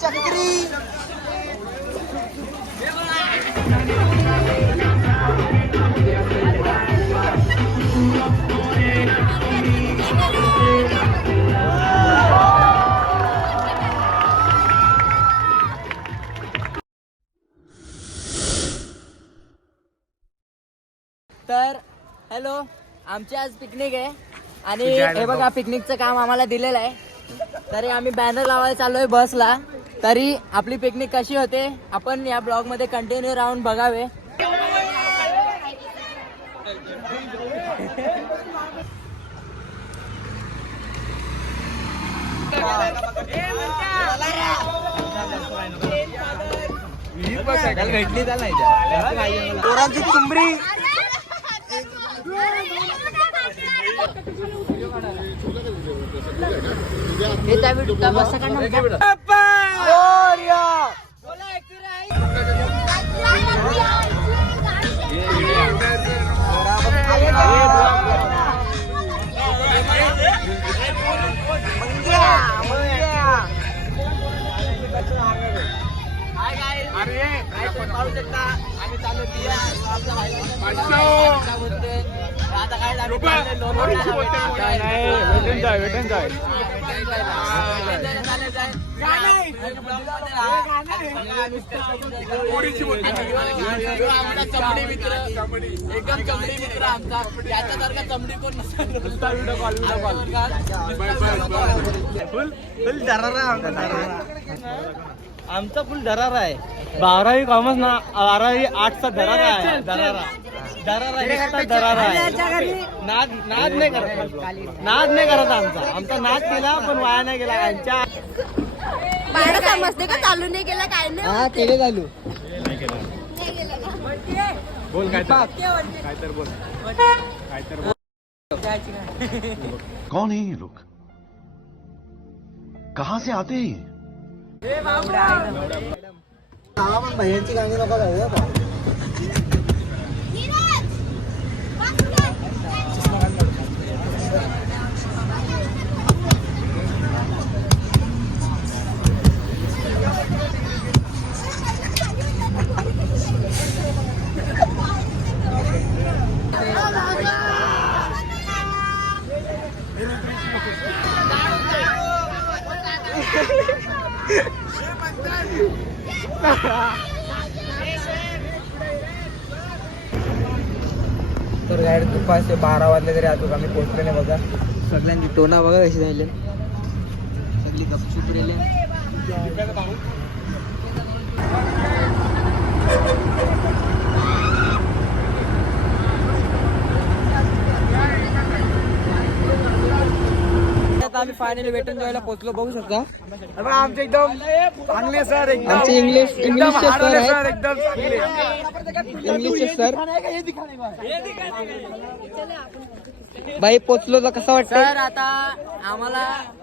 चक्री. तर हॅलो, आमची आज पिकनिक आहे आणि हे बघा पिकनिकचं काम आम्हाला दिलेलं आहे. तरी आम्ही बॅनर लावायला चाललोय बसला. तरी आपली पिकनिक कशी होते आपण या ब्लॉग मध्ये कंटिन्यू राहून बघावे. भेटली पोरांची चुंबरी. पाहू शकता आम्ही चालू दिया आता काय चमडी मित्र एकदम चमडी मित्र आमचा याच्यासारखा चमडी कोण फुल दरारा आमचा फुल दरारा आहे. 12वी कॉमर्स ना 12वी आर्ट्सचा दरारा आहे. दरारा दरारा आहे. नाद नाही करत आमचा नाद केला पण वाया नाही गेला. यांच्या समजते का चालू नाही केला काय नाही. हा केले चालू बोल काय तर बोल. कौन है ये लोग, कहाँ से आते हैं? भैयांची गाणी नको जाऊ. तर गाडी दुपारचे 12 वाजले तरी अजून आम्ही पोहोचले नाही. बघा सगळ्यांची टोना बघा कशी राहिले. सगळी गपचूप राहिले. आम्ही फायनली वेटन जायला पोहोचलो. बघू शकता आमचे एकदम चांगले सर. आमचे इंग्लिशचे सर आहेत. एकदम चांगले इंग्लिशचे सर. बाई पोचलो तर कसं वाटतं सर? आता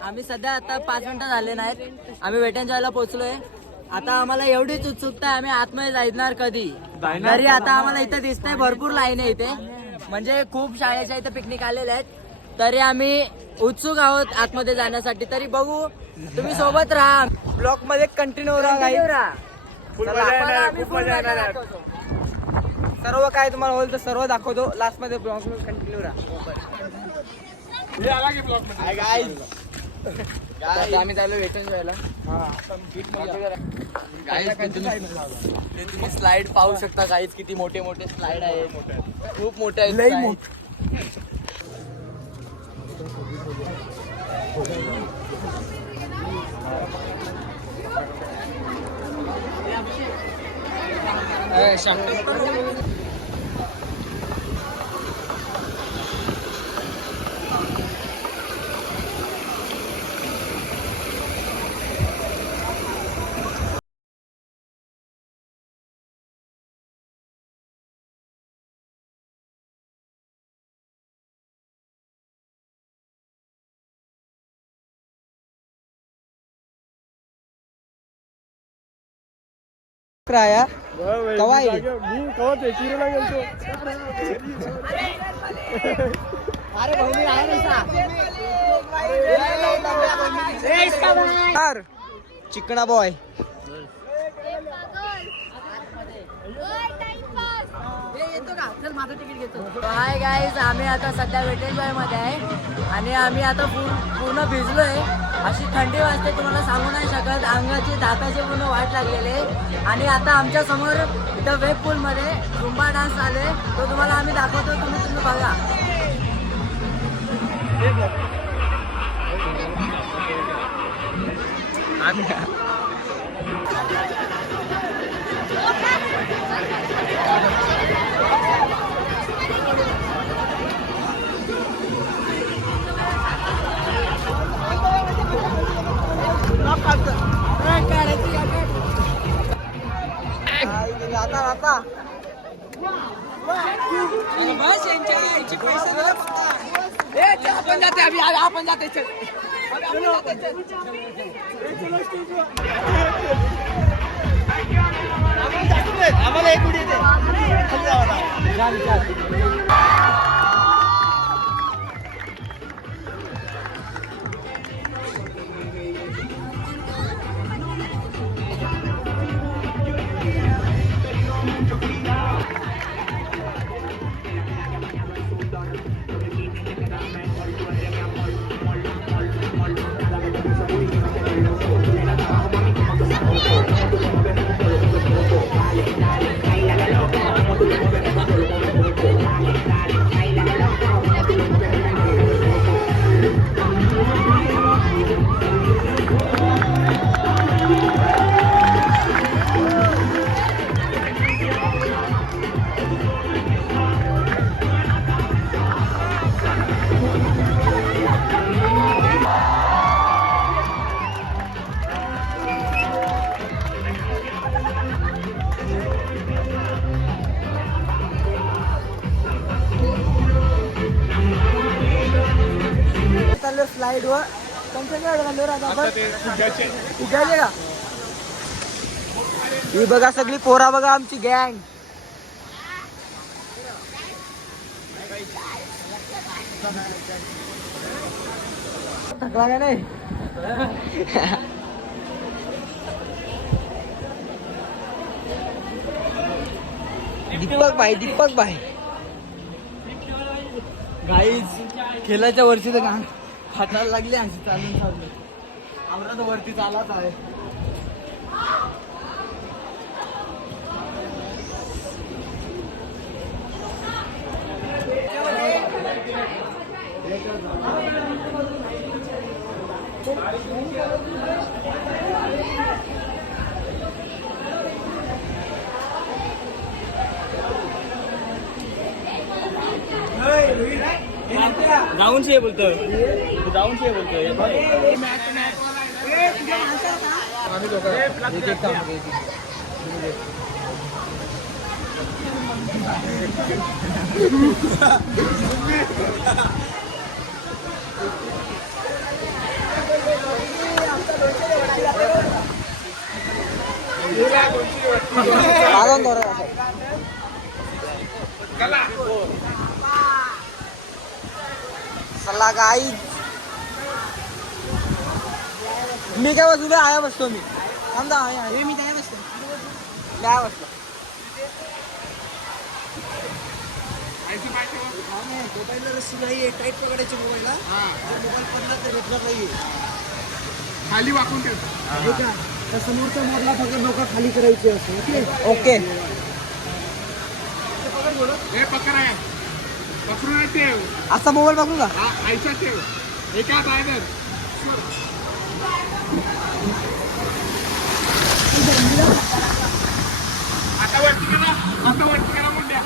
आम्ही सध्या आता 5 मिनिटं झाले नाहीत. आम्ही वेटन जायला पोहोचलोय. आता आम्हाला एवढीच उत्सुकता आम्ही आतमध्ये जाणार कधी. तरी आता आम्हाला इथे दिसतंय भरपूर लाईन आहे इथे. म्हणजे खूप शाळेच्या इथे पिकनिक आलेल्या आहेत. तरी आम्ही उत्सुक आहोत आतमध्ये जाण्यासाठी. तरी बघू, तुम्ही सोबत राहा, ब्लॉग मध्ये कंटिन्यू राहा. सर्व काय तुम्हाला होईल तर सर्व दाखवतो लास्ट मध्ये. ब्लॉग मध्ये कंटिन्यू राहा. आम्ही चालू वेटन जायला. तुम्ही स्लाइड पाहू शकता. काहीच किती मोठे मोठे स्लाइड आहे. खूप मोठे आहे. आया कवा येईल? अरे भाऊ मी आहे चिकना बॉय. हाय गाईज, आम्ही आता सध्या वेटेंजॉय मध्ये आहे आणि आम्ही आता पूर्ण भिजलोय. अशी थंडी वाजते तुम्हाला सांगू नाही शकत. अंगाची दाताचे पूर्ण वाट लागलेले. आणि आता आमच्या समोर इथं वेब पूल मध्ये झुंबा डान्स चालू आहे. तो तुम्हाला आम्ही दाखवतो, तुम्ही बघा. आता आपण जाते आपण जाते. आम्हाला एक उडी दे. खाली जावा. स्लाइड वर का. ही बघा सगळी पोरा बघा आमची गँग. थकला का नाही. दीपक भाई गाईज खेळाच्या वरती तर का फाटायला लागली. अशी चालून आम्हाला तर वरती चालत आहे. जाऊन शे बोलतोय. जाऊन शे बोलतोय. चला गाई. मी काय बसलो आया बसतो. मी समजा मी काय बसतो. काय बसलो मोबाईलला रस्सी नाहीये. टाईट पकडायची मोबाईलला. मोबाईल पडला तर भेटणार नाहीये. खाली वाकून ठेव. त्या समोरच्या मोडला फक्त डोका खाली करायची असते. ओके हे पकड आहे. पकडून ठेव. असा मोबाईल बघू का. आयच्या ठेव. एका बाहेर आता वरती गेला. आता वरती गेला मुंड्या.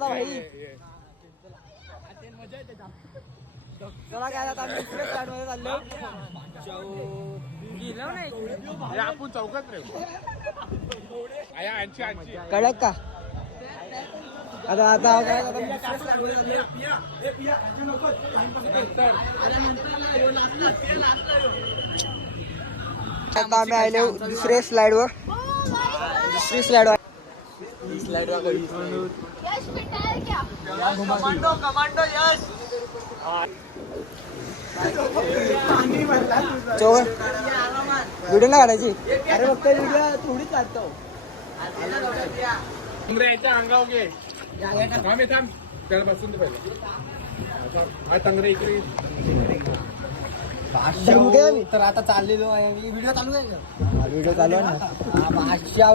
भाई चला काय आता आम्ही दुसऱ्या स्टँड मध्ये चाललो. आपण चौकात रे. कडक का आता आता काय आता दुसऱ्या स्टँड मध्ये चाललो. आता आम्ही आले दुसऱ्या स्लाइड वर दुसरी स्लाइड वर कमांडो कमांडो यश व्हिडिओ नाही काढायची अरे फक्त व्हिडिओ थोडीच काढतो तंगऱ्याच्या अंगावर घे थांब थांब त्याला बसून दे पहिले हा तंगरे इकडे तर आता चाललेलो आहे व्हिडिओ चालू आहे का व्हिडिओ चालू आहे ना बादशाह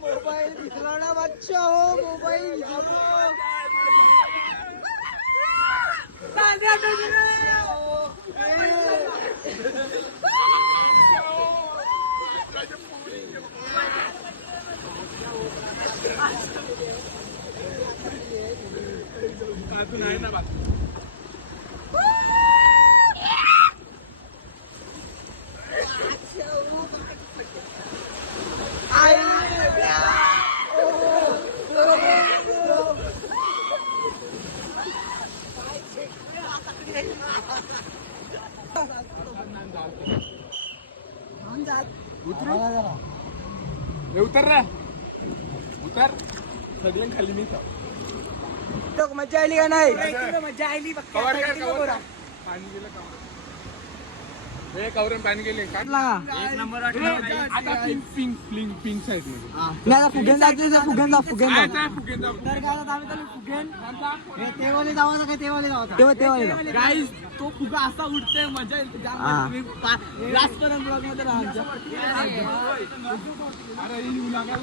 मोबाईल दिसला ना बादशाह मोबाईल उतर रे उतर सगळे खाली मी मजा आली का नाही मजा आली कवर कर कवर पाणी गेलं कवर हे कवरून पाणी गेले काय एक नंबर आता pink pink pink pink side मध्ये आता फुगेन जायचं फुगेन जा फुगेन जा काय फुगेन जाऊ तेवाले जावाचा काय तेवाले जावाचा तेव्हा गाईस तो फुगा असा उडतोय मजा येते जाम तुम्ही लास्टपर्यंत ब्लॉग मध्ये राहा अरे येऊ लागला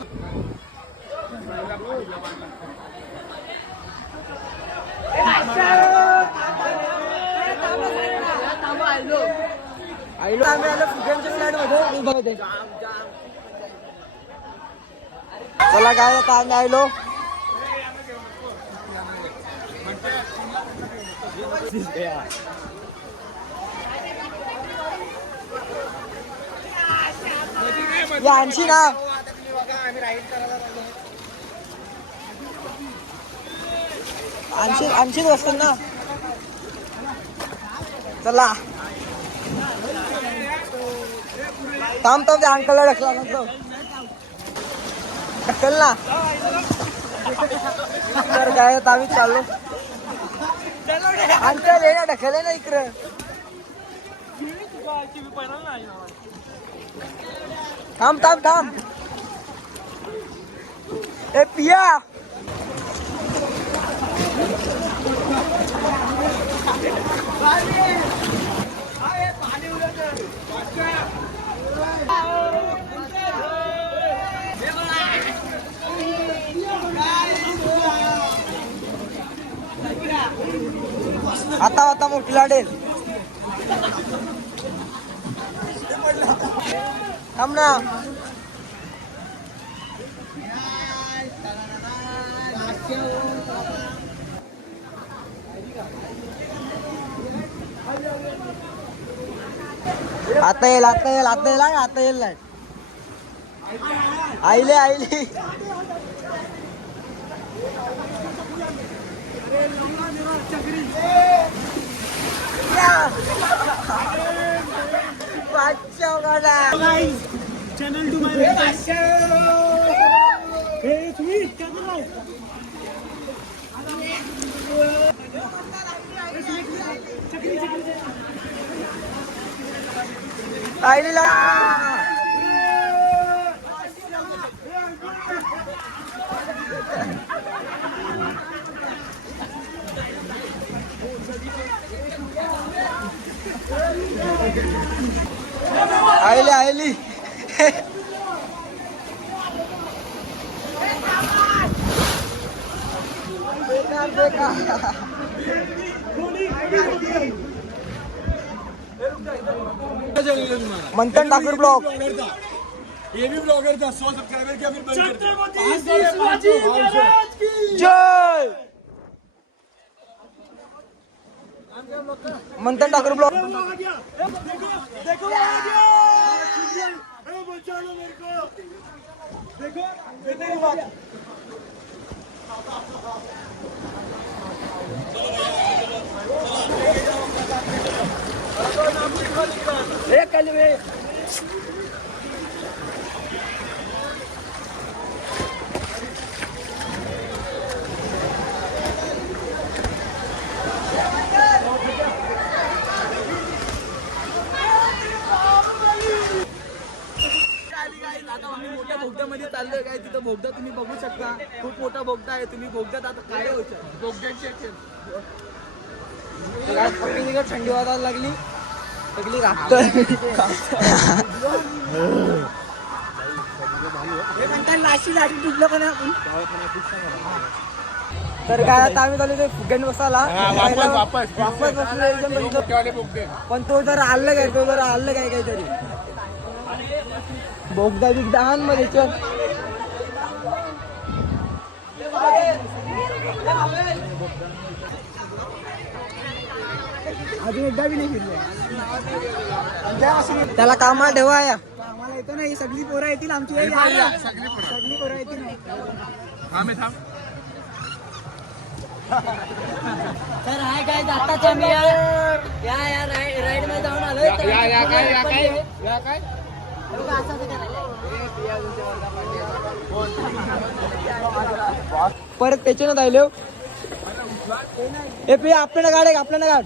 आईलो आम्ही आलो फुग्यांच्या फ्लॅट मध्ये उभा होते चला काय आता आम्ही आलो या आणशी ना आणशीच असतात ना चला थांब थांब त्या अंकलला ढकला ढकल ना तर काय आता आम्ही चाललो अंकल ये ना ढकल ना इकडं थांब थांब थांब ए पिया आता आता मोठी लाडेल थांब ना आता येईल आता येईल आता येईल आता येईल नाही आईले आईले चॅनल टू तुम्ही आईला आईली आईली बेकार बेकार मंथन ठाकुर ब्लॉग ये भी ब्लॉगर था 100 सब्सक्राइबर क्या फिर बंद जय मंथन ठाकुर ब्लॉग देखो बचा लो मेरे को देखो मोठ्या बोगद्यामध्ये चाललोय काय तिथं बोगदा तुम्ही बघू शकता खूप मोठा बोगदा आहे तुम्ही बोगद्यात आता काय होतं बोगद्याची थंडी वाजायला लागली सगळी तर काय आता आम्ही चालू ते फुग्यान बसायला वापस बसलो पण तो जरा आल्लं काय काहीतरी बोगदा बिगदा आण मध्ये चल अजून एकदा बी नाही फिरले त्याला कामाला ठेवा या आम्हाला येतो ना ही सगळी पोरं येतील आमची सगळी पोरं येतील तर हाय काय आताच आम्ही या राईड मध्ये जाऊन आलोय काय परत त्याच्यानं राहिले हे पे आपल्याला गाड आपल्याला गाड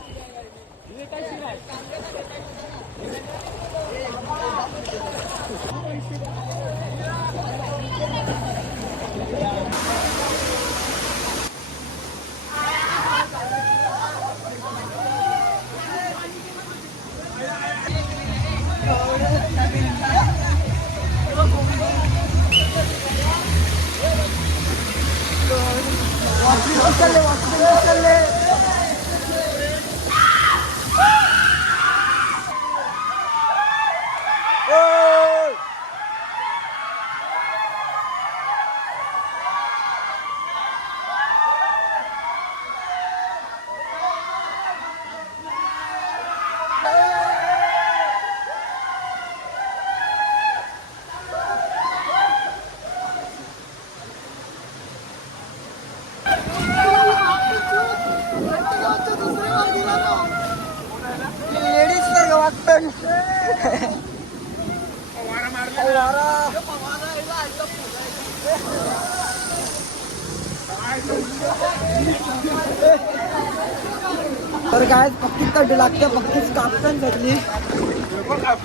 तर काय पक्कीच थंडी लागते पक्कीच कापतान सगळी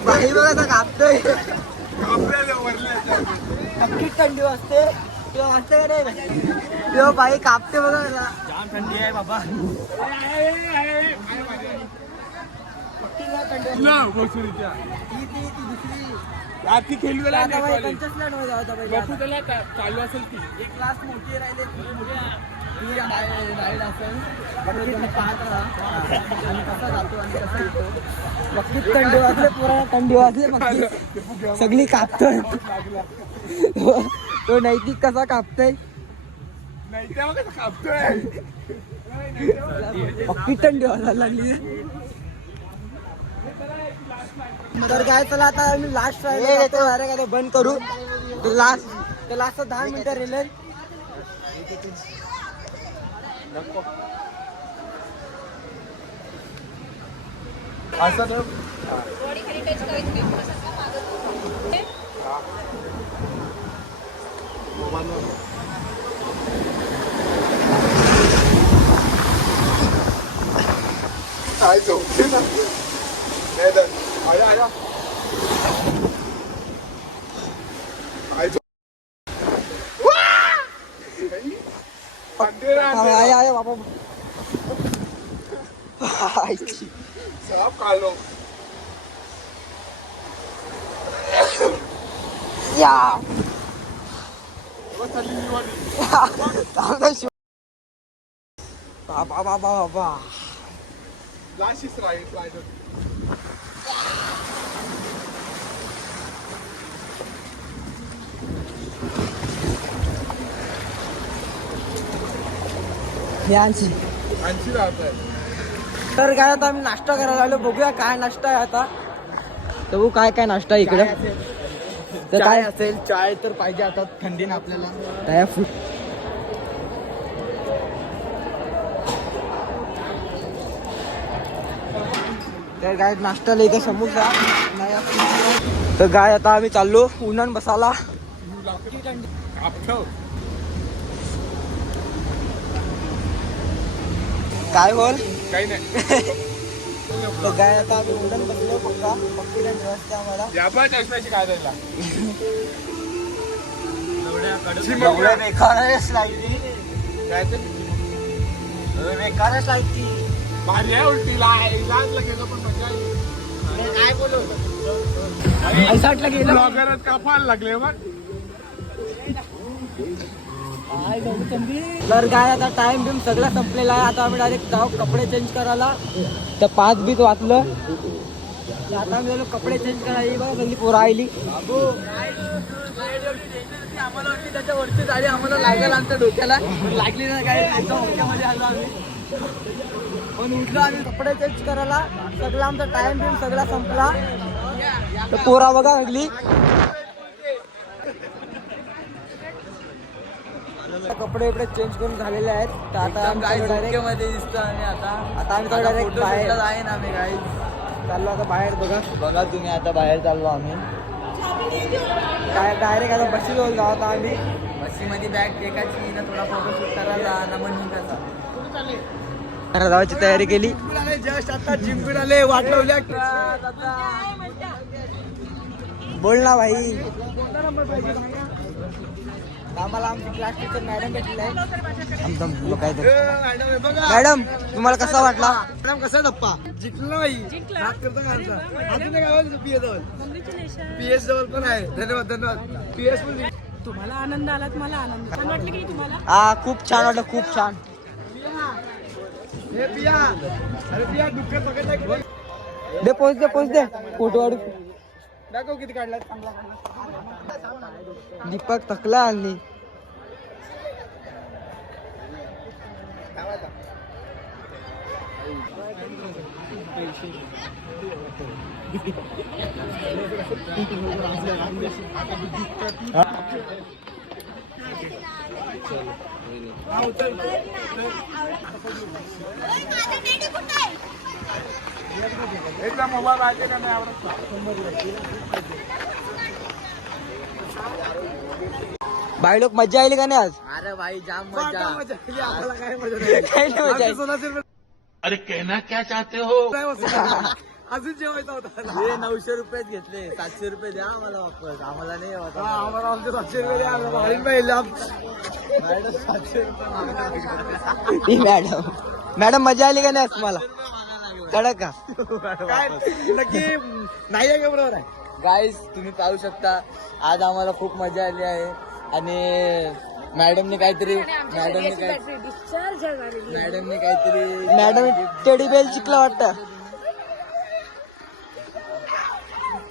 बाई बघा कापतोय पक्कीच थंडी वाजते किंवा वाजते का नाही किंवा बाई कापते बघा जाम थंडी आहे बाबा चालू असेल ती एक क्लास मोठी राहिले कसा जातो आणि कसा येतो पक्कीच थंडी वाजले पुरा थंडी वाजले सगळी कापतोय तो नैतिक कसा कापतोय पक्की थंडी वाजायला लागली तर काय चला आता आम्ही लास्ट राहिलो बंद करू लास्ट 10 मिनिटं राहिले आया बाबा साफ काढलो या बाबा बाबा बाबा लाशीच राहील यांची तर काय आता आम्ही नाश्ता करायला आलो बघूया काय नाश्ता आहे आता तर बघू काय काय नाश्ता आहे इकडे तर काय असेल चाय तर पाहिजे आता थंडीने आपल्याला काय फ्रूट तर काय नाश्त्याला इथे समोसा नाही तर गाय आता आम्ही चाललो उन्हान बसाला. काय बोल काही नाही. तर गाय आता आम्ही उन्हान बसलो पक्का पक्की व्यवस्था आम्हाला याबा चष्म्याची काय द्यायला बेकारच लागली बेकारच लागली. भारी आहे उलटीला इलाजला गेलो पण मजा आली. काय बोलू ऐसाटला गेलं ब्लॉगरच कापायला लागले मग. तर काय आता टाइम बिम सगळं संपलेला आहे. आता आम्ही डायरेक्ट जाऊ कपडे चेंज करायला. तर 5 बीत वाचलं. तर आता आम्ही गेलो कपडे चेंज करायला. बघा सगळी पोरं आली. आम्हाला वाटली त्याच्या वरची गाडी आम्हाला लागेल आमच्या डोक्याला लागली ना काय मध्ये आलो आम्ही पण उठलो आम्ही कपडे चेंज करायला. सगळा आमचा टाइम बिम सगळा संपला. तर पोरा बघा लागली कपडे इकडे चेंज करून झालेले आहेत. तर आता डायरेक्ट मध्ये दिसतो आम्ही आता आम्ही डायरेक्ट बाहेर आहे ना आम्ही गाईज चाललो आता बाहेर. बघा तुम्ही आता बाहेर चाललो आम्ही डायरेक्ट आता बशीजवळ जाऊ. आता आम्ही बशीमध्ये बॅग टेकायची ना थोडा फोटोशूट करायला ना मग निघायचा जायची तयारी केली. जस्ट आता जिंकून आले वाट लावल्या. बोल ना भाई. आम्हाला आमची क्लास टीचर मॅडम भेटले आहे. मॅडम तुम्हाला कसा वाटला. मॅडम कसा धप्पा जिंकला भाई अजून पीएस जवळ पण आहे. धन्यवाद धन्यवाद पीएस पण. तुम्हाला आनंद आला मला आनंद छान वाटलं की तुम्हाला. हा खूप छान वाटलं खूप छान. दे पोच दे फोटो काढू दाखव किती काढला. दीपक थकला आणि एकदा मोबाईल आहे का नाही आवडत. भाई लोक मजा आली का नाही आज. अरे भाई जाम मजा आम्हाला काय मजा नाही. अरे कहना क्या चाहते हो. अजून जेवायचा होता. 900 रुपये घेतले 700 रुपये द्या आम्हाला वापस. आम्हाला नाही आम्हाला आमचे 700 रुपये द्या. मॅडम मजा आली का नाही तुम्हाला. कडक का नक्की नाही आहे का बरोबर आहे. गाईज तुम्ही पाहू शकता आज आम्हाला खूप मजा आली आहे. आणि मॅडमने काहीतरी मॅडम टेडी बेल शिकला वाटतं.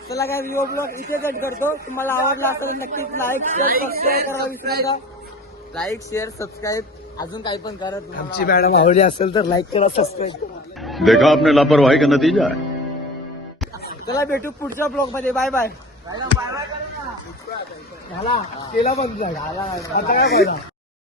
चला काय व्हिडिओ ब्लॉग इथे कट करतो. तुम्हाला आवडला असेल नक्कीच लाईक शेअर सबस्क्राईब करायला विसरू नका. लाईक शेअर सबस्क्राईब अजून काही पण करा. आमची मॅडम आवडली असेल तर लाईक करा सबस्क्राईब. देखा आपने लापरवाही का नतीजा है. चला भेटू पुढच्या ब्लॉग मध्ये. Bye bye. झाला केला बंद झाला आता काय